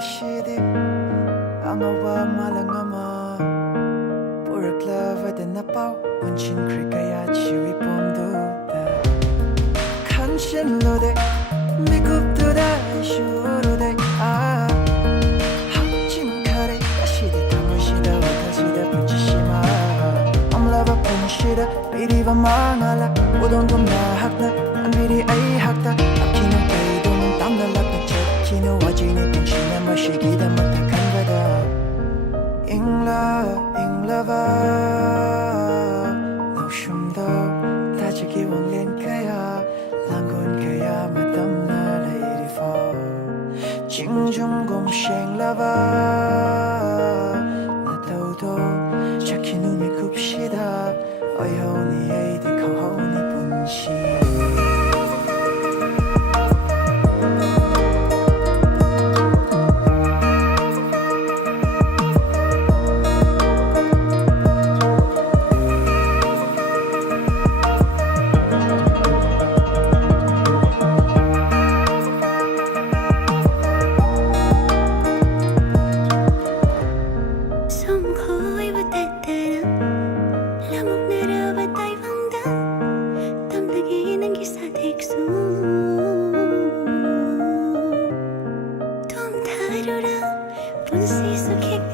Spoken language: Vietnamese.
ngashidi Angawa malangama wairakle de napao unchin krikaya chiwi pomduda Kanshin lode mikupduda shurude Hachim kare ashidi tamushida wakashida punchishima Amlava punshida biriva mangala udondom na hakna anbiri ay hakta akino kaidom tamna lakna chakino wajini punshina mashigida matakanvada Inglava Naushumdo Tajiki wanglin kaya Langon kaya matamna lairifo Jingjung gong sheng lava Nataudo Chakinumi kupshida Oyhoni eidi kohoni punshi Bunsi so kick